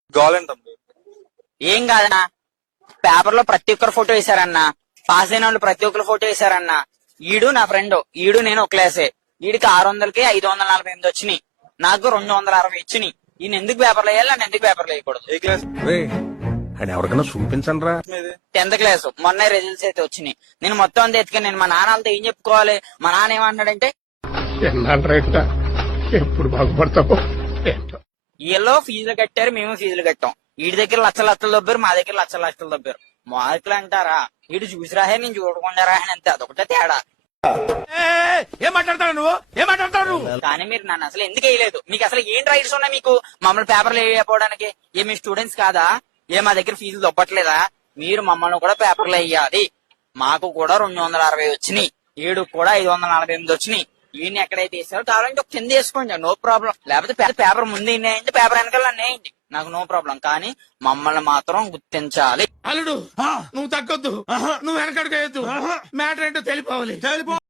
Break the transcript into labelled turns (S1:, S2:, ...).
S1: గోలెండి తమ్ముడు.
S2: ఏం కాదన్నా, పేపర్ లో ప్రతి ఒక్కరు ఫోటో వేశారన్నా, పాస్ అయిన వాళ్ళు ప్రతి ఒక్కరు ఫోటో వేశారన్నా. ఈడు నా ఫ్రెండ్, ఈడు నేను ఒక క్లాసే. ఈడికి 600కి 548 వచ్చినాయి, నాకు 260 ఇచ్చినాయి. ఈయన ఎందుకు పేపర్లు వేయాలి, నన్ను ఎందుకు పేపర్లు వేయకూడదు?
S1: ఏ క్లాస్
S3: అని ఎవరికైనా చూపించండి రా.
S1: మీది?
S2: 10th class. మొన్న రిజల్ట్స్ అయితే వచ్చినాయి. నేను మొత్తం అంతా ఎత్తుక నేను మా నాన్నలతో ఏం చెప్పుకోవాలి? మా నాన్న ఏమన్నాడంటే,
S3: ఎప్పుడు బాగుపడతావు.
S2: వీళ్ళు ఫీజులు కట్టారు, మేము ఫీజులు కట్టాం. వీడి దగ్గర లక్షల లక్షలు దొబ్బారు, మా దగ్గర లక్షల లక్షలు దొబ్బారు. మార్కులు అంటారా, వీడు చూసి రాహే, నేను చూడకుండా రాహే, అంతే. అదొకటే తేడా.
S3: ఏం మాట్లాడతావు నువ్వు, ఏం మాట్లాడతావు నువ్వు?
S2: కానీ మీరు నన్ను అసలు ఎందుకు వేయలేదు? మీకు అసలు ఏం రైట్స్ ఉన్నాయి మీకు మమ్మల్ని పేపర్లు వేయకపోవడానికి? ఏ మీ స్టూడెంట్స్ కాదా? ఏ మా దగ్గర ఫీజులు దొబ్బట్లేదా? మీరు మమ్మల్ని కూడా పేపర్లు వేయాలి. మాకు కూడా 260 వచ్చినాయి, ఏడు కూడా 548 వచ్చినాయి. ఈయన ఎక్కడైతే వేసారో కావాలంటే ఒక కింద వేసుకోండి, నో ప్రాబ్లం. లేకపోతే పేపర్ ముందు వేయండి, పేపర్ వెనకాల వేయండి, నాకు నో ప్రాబ్లం. కానీ మమ్మల్ని మాత్రం గుర్తించాలి.
S3: అల్లుడు నువ్వు తగ్గొద్దు, నువ్వు వెనకడుగు వేయొద్దు. మ్యాటర్ ఏంటో తెలిపోవాలి.